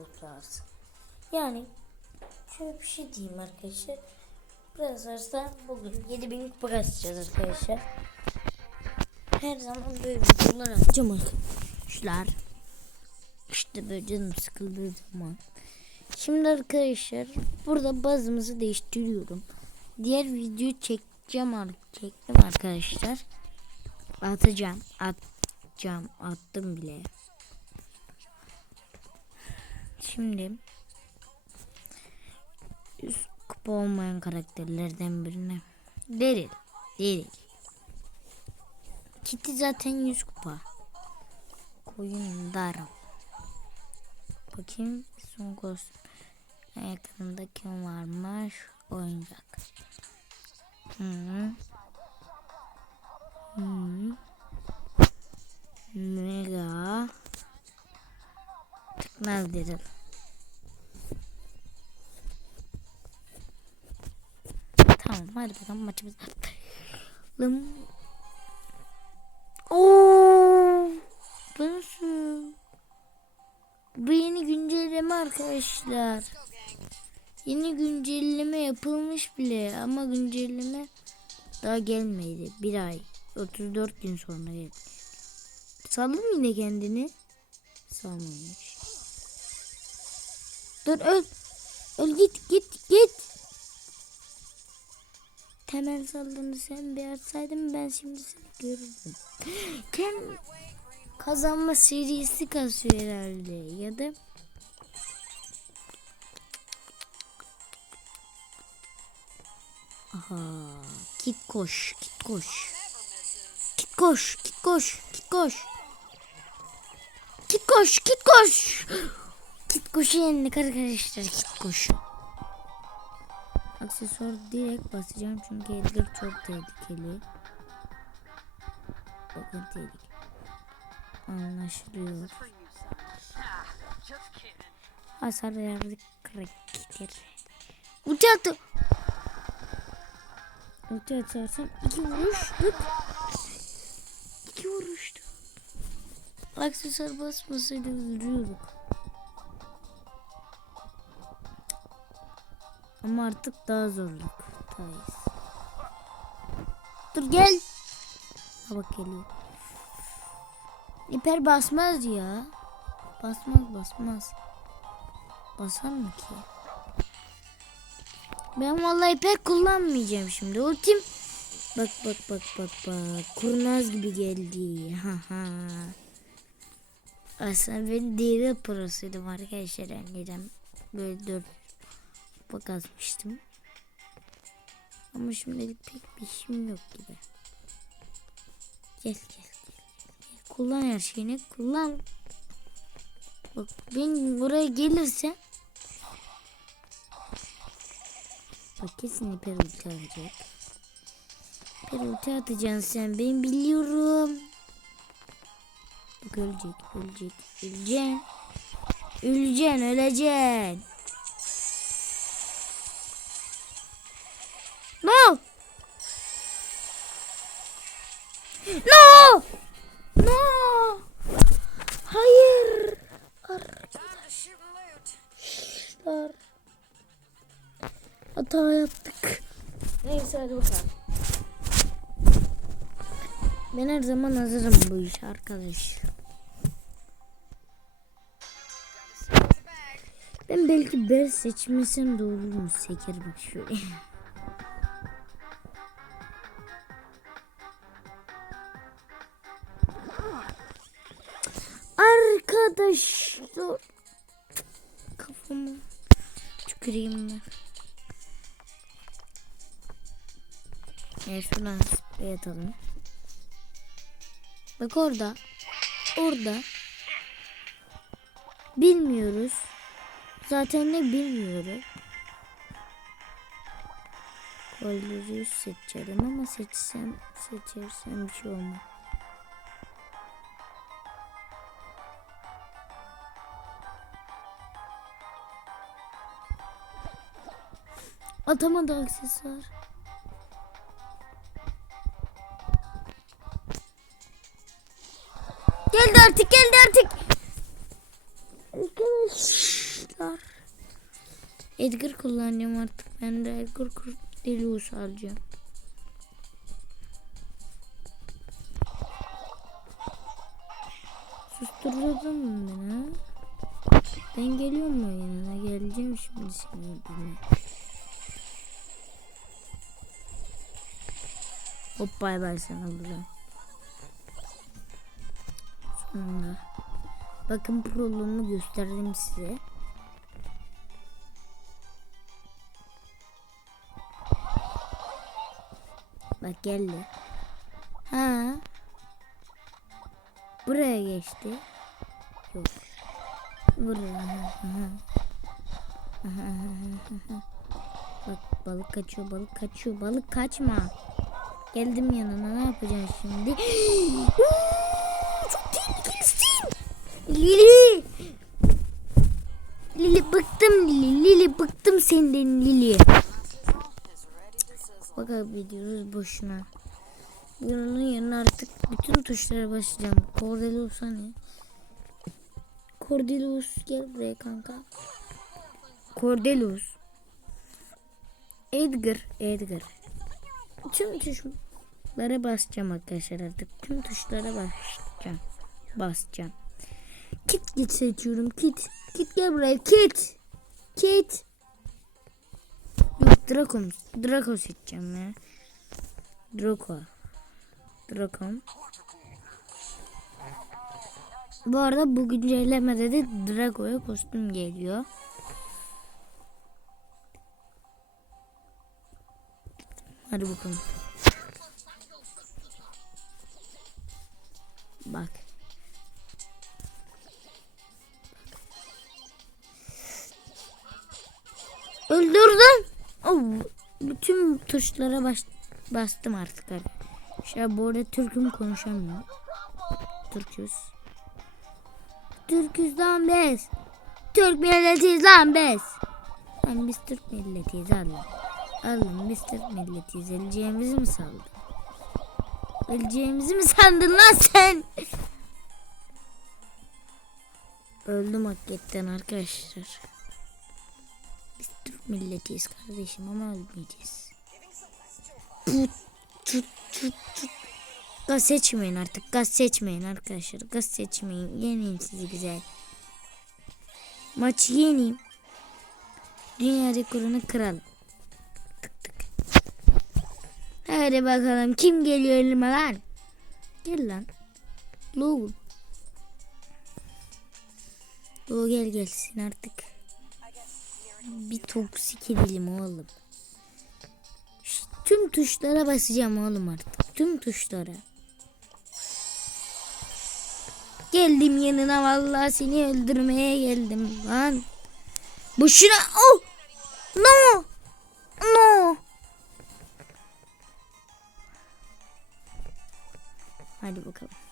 bu tarz. Yani şöyle bir şey diyeyim arkadaşlar. Brazzlers'ta bugün 7000 kupa kasacağız arkadaşlar. Her zaman böyle videolar atacağım arkadaşlar. İşte böyle canım sıkıldığı zaman. Şimdi arkadaşlar burada bazımızı değiştiriyorum. Diğer videoyu çekeceğim çektim arkadaşlar. Atacağım. Atacağım. Attım bile. Şimdi üst kupa olmayan karakterlerden birine. Deril. Deril. Kitty zaten 100 kupa. Koyun darım. Bakayım son kostüm. Yakınında kim varmış? Oyuncak. Hı. Hı. Mega. Tıknaz dedim. Hadi bakalım maçımız. Lım. Oo! Bu nasıl? Bu yeni güncelleme arkadaşlar. Yeni güncelleme yapılmış bile ama güncelleme daha gelmedi. Bir ay. 34 gün sonra geldi. Saldı mı yine kendini? Salmamış. Dur öl. Öl git git git. Temel saldığını sen bir atsaydın ben şimdi seni görürdüm. Kem kazanma serisi kasıyor herhalde ya da Aha, git koş, git koş. Git koş, git koş, git koş. Git koş, git koş. Git koşu yendik arkadaşlar, git koş. Aksesuar direkt basacağım çünkü Edgar çok tehlikeli. Bakın tehlikeli. Anlaşılıyor. Hasar verdik karakter. Uçu attı. Uçu atarsam iki vuruştuk. İki vuruştu. Aksesuar basmasaydı öldürüyorduk. Ama artık daha zorluktayız. Dur gel. Ha bak geliyor. İper basmaz ya. Basmaz basmaz. Basar mı ki? Ben vallahi İper kullanmayacağım şimdi. Ultim. Bak bak bak bak bak. Kurnaz gibi geldi. Ha ha. Aslında ben diğeri prosuydım arkadaşlar. Önceden böyle dört kupa kasmıştım. Ama şimdilik pek bir işim yok gibi. Gel gel gel. Kullan her şeyini kullan. Bak ben buraya gelirse Bak kesin hiper ulti atacak. Hiper atacaksın sen ben biliyorum. Bak ölecek ölecek öleceksin. Öleceksin öleceksin. Hadi bakalım. Ben her zaman hazırım bu işe arkadaş. Ben belki ber seçmesem olur mu? Seker bak şöyle. Arkadaş dur. Kafamı tüküreyim ben. E şuradan sprey atalım. Bak orada. Orada. Bilmiyoruz. Zaten ne bilmiyoruz. Kolları seçerim ama seçsem seçersem bir şey olmaz. Atamadı aksesuar. Geldi artık geldi artık. Arkadaş. arkadaşlar. Edgar kullanacağım artık. Ben de Edgar Cordelius alacağım. Susturdun mu beni? Ben geliyorum mu yanına? Geleceğim şimdi senin yanına. Hop bay sana burada. Bakın proluğumu gösterdim size. Bak geldi. Ha. Buraya geçti. Yok. Buraya. Bak balık kaçıyor, balık kaçıyor, balık kaçma. Geldim yanına ne yapacağım şimdi? Lili. Lili bıktım Lili. Lili bıktım senden Lili. Bakabiliyoruz boşuna. Bunun yerine artık bütün tuşlara basacağım. Cordelius hani. Cordelius gel buraya kanka. Cordelius. Edgar. Edgar. Tüm tuşlara basacağım arkadaşlar artık. Tüm tuşlara basacağım. Basacağım. Kit git seçiyorum. Kit. Kit gel buraya. Kit. Kit. Yok Draco. Draco seçeceğim ya. Draco. Draco. Bu arada bu güncellemede de Draco'ya kostüm geliyor. Hadi bakalım. Bak. Bütün tuşlara bas bastım artık. Arkadaşlar bu arada Türk'üm konuşamıyor. Türküz. Türküz lan biz. Türk milletiyiz lan biz. Lan biz Türk milletiyiz alın. Alın biz Türk milletiyiz. Öleceğimizi mi sandın? Öleceğimizi mi sandın lan sen? Öldüm hakikaten arkadaşlar. Biz Türk milletiyiz kardeşim ama ölmeyeceğiz. Put, tut, tut, tut. Gaz seçmeyin artık. Gaz seçmeyin arkadaşlar. Gaz seçmeyin. Yeneyim sizi güzel. Maçı yeneyim. Dünya rekorunu kıralım. Tık tık. Hadi bakalım kim geliyor elime lan? Gel lan. Low. Low gel gelsin artık. Bir toksik edelim oğlum. Tüm tuşlara basacağım oğlum artık. Tüm tuşlara. Geldim yanına vallahi seni öldürmeye geldim lan. Boşuna oh no no. Hadi bakalım.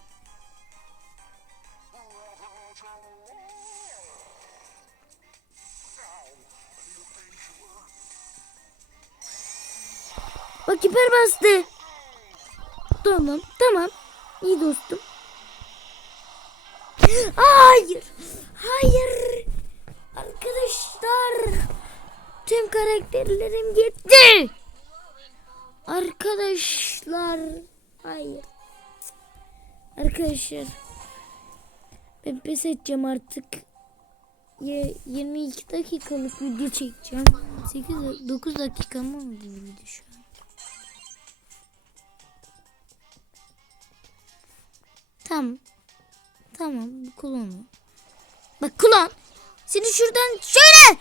Hiper bastı. Tamam tamam. İyi dostum. Hayır. Hayır. Arkadaşlar. Tüm karakterlerim gitti. Arkadaşlar. Hayır. Arkadaşlar. Ben pes edeceğim artık. Ya 22 dakikalık video çekeceğim. 8 9 dakika mı oldu video şu an? Tamam. Tamam kullanı. Bak kullan. Seni şuradan şöyle.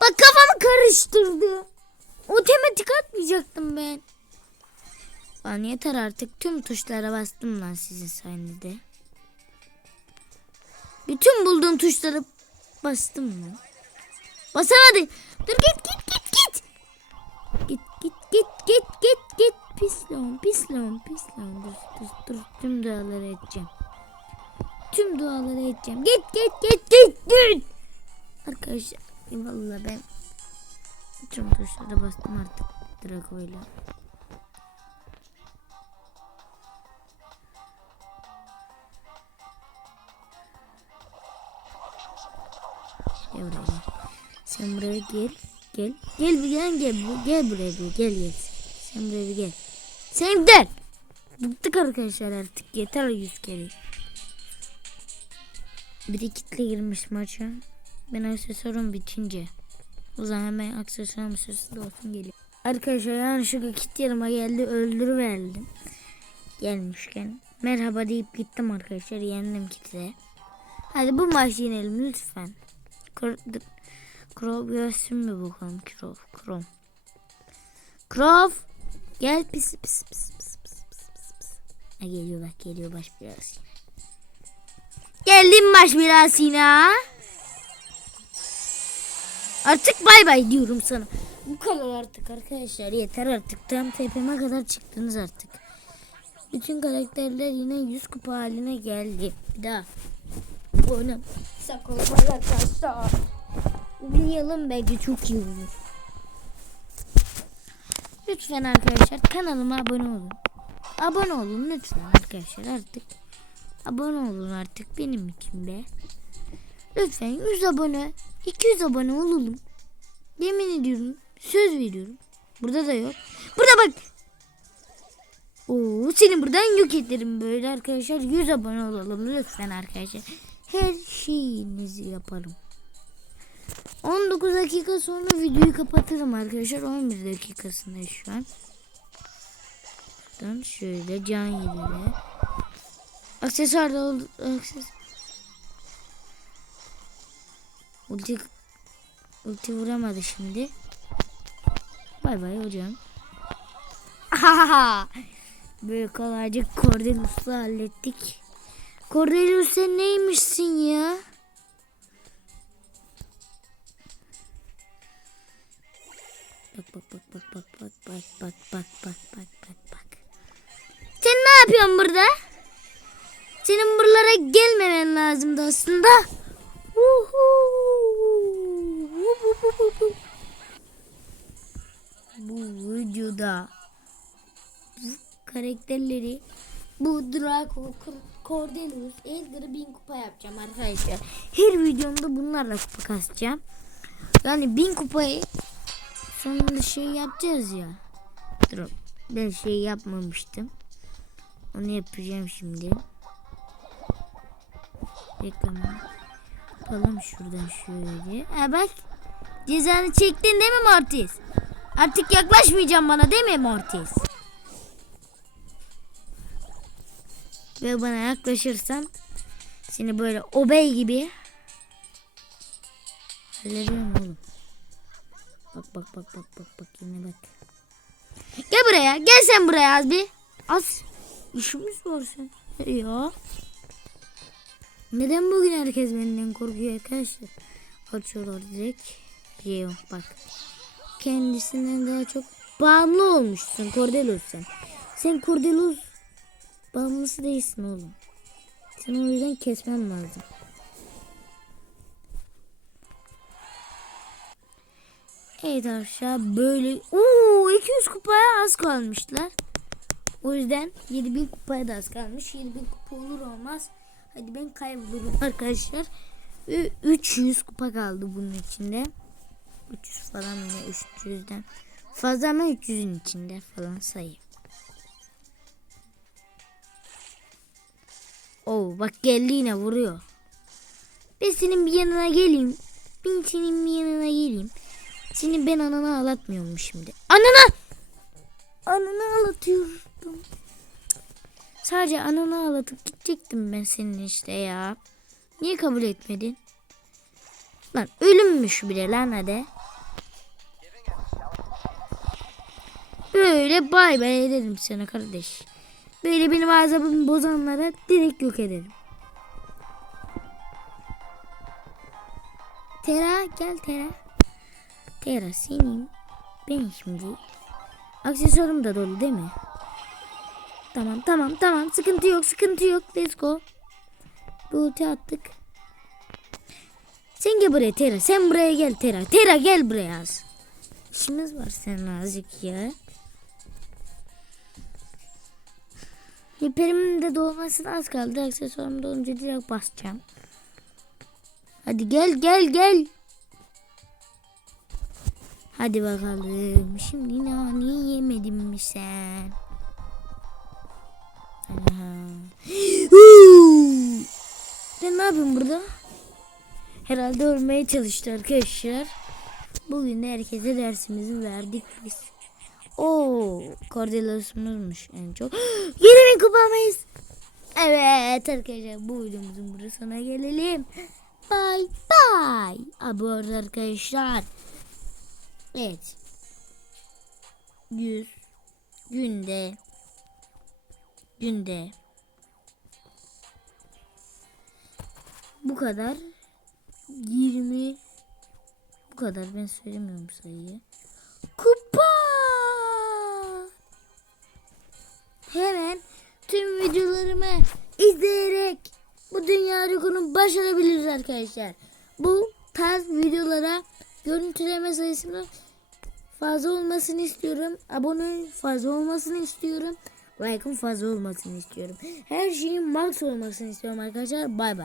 Bak kafamı karıştırdı. Otomatik atmayacaktım ben. Lan yeter artık tüm tuşlara bastım lan sizin sayenizde. Bütün bulduğum tuşlara bastım lan. Basamadı. Dur git git git. Git git git git git git. Pis lan pis. Dur dur dur. Tüm duaları edeceğim. Tüm duaları edeceğim. Git git git git git. Arkadaşlar vallahi ben tüm tuşlara bastım artık Draco'yla. Gel buraya. Sen buraya gel. Gel. Gel bir gel gel. Gel buraya bir gel gel. Sen buraya bir gel. Gel. Bıktık arkadaşlar artık. Yeter yüz kere. Bir de kitle girmiş maça. Ben aksesuarım bitince. O zaman hemen aksesuarım de olsun geliyor. Arkadaşlar yanlışlıkla kit yanıma geldi. Öldürüverdim. Gelmişken. Merhaba deyip gittim arkadaşlar. Yendim kiti. Hadi bu maç yenelim lütfen. Kro- Krov görsün mü bakalım Krov. Krov. Krov. Gel pis pis pis pis pis pis pis pis. Ha, geliyor bak geliyor baş biraz. Geldim baş biraz yine. Artık bay bay diyorum sana. Bu kadar artık arkadaşlar yeter artık. Tam tepeme kadar çıktınız artık. Bütün karakterler yine 100 kupa haline geldi. Bir daha. Oynam. Sakalım arkadaşlar. Oynayalım bence çok iyi olur. Lütfen arkadaşlar kanalıma abone olun. Abone olun lütfen arkadaşlar artık. Abone olun artık benim için be. Lütfen 100 abone, 200 abone olalım. Yemin ediyorum, söz veriyorum. Burada da yok. Burada bak. Oo, seni buradan yok ederim böyle arkadaşlar. 100 abone olalım lütfen arkadaşlar. Her şeyinizi yaparım. 19 dakika sonra videoyu kapatırım arkadaşlar. 11 dakikasında şu an. Buradan şöyle can yedide. Aksesuar da oldu. Ulti, ulti vuramadı şimdi. Bay bay hocam. Böyle kolayca Cordelus'u hallettik. Cordelus sen neymişsin ya? Bak bak bak bak bak bak bak bak bak bak bak bak bak. Sen ne yapıyorsun burada? Senin buralara gelmemen lazımdı aslında. Bu videoda bu karakterleri bu Draco, Cordelus, Elder'ı bin kupa yapacağım arkadaşlar. Her videomda bunlarla kupa kasacağım. Yani bin kupayı sonunda şey yapacağız ya. Dur ben şey yapmamıştım. Onu yapacağım şimdi. Reklamı yapalım şuradan şöyle. Ha bak cezanı çektin değil mi Mortis? Artık yaklaşmayacağım bana değil mi Mortis? Ve bana yaklaşırsan seni böyle obey gibi hallederim. Bak bak bak bak bak bak yine bak. Gel buraya. Gel sen buraya az bir. Az. İşimiz var sen. Ya. Neden bugün herkes benden korkuyor arkadaşlar? Açıyorlar direkt. Geo bak. Kendisinden daha çok bağımlı olmuşsun Cordelus sen. Sen Cordelus bağımlısı değilsin oğlum. Sen o yüzden kesmem lazım. Evet arkadaşlar böyle uuu 200 kupaya az kalmışlar. O yüzden 7000 kupaya da az kalmış. 7000 kupa olur olmaz. Hadi ben kaybolurum arkadaşlar. Ve 300 kupa kaldı bunun içinde. 300 falan mı 300'den fazla ama 300'ün içinde falan sayayım. Oo bak geldi yine vuruyor. Ben senin bir yanına geleyim. Ben senin bir yanına geleyim. Seni ben anana ağlatmıyorum şimdi. Anana! Ananı ağlatıyordum. Sadece ananı ağlatıp gidecektim ben senin işte ya. Niye kabul etmedin? Lan ölümmüş bile lan hadi. Böyle bay bay ederim sana kardeş. Böyle benim azabımı bozanlara direkt yok ederim. Tera gel Tera. Tera senin. Ben şimdi. Aksesuarım da dolu değil mi? Tamam tamam tamam sıkıntı yok sıkıntı yok let's go. Bir ulti attık. Sen gel buraya Tera sen buraya gel Tera. Tera gel buraya az. İşimiz var senin azıcık ya. Hiperimin de dolmasına az kaldı. Aksesuarım dolunca direkt basacağım. Hadi gel gel gel. Hadi bakalım. Şimdi nane yemedin mi sen? Sen ne yapıyorsun burada? Herhalde ölmeye çalıştı arkadaşlar. Bugün de herkese dersimizi verdik biz. Oo, Cordelius'umuzmuş en çok. Yine mi kupamız? Evet arkadaşlar bu videomuzun burada sona gelelim. Bye bye. Arada arkadaşlar. Evet. 100 günde günde bu kadar 20 bu kadar ben söylemiyorum sayıyı. Kupa! Hemen tüm videolarımı izleyerek bu dünya rekorunu başarabiliriz arkadaşlar. Bu tarz videolara görüntüleme sayısının fazla olmasını istiyorum. Abone fazla olmasını istiyorum. Like'ın fazla olmasını istiyorum. Her şeyin max olmasını istiyorum arkadaşlar. Bay bay.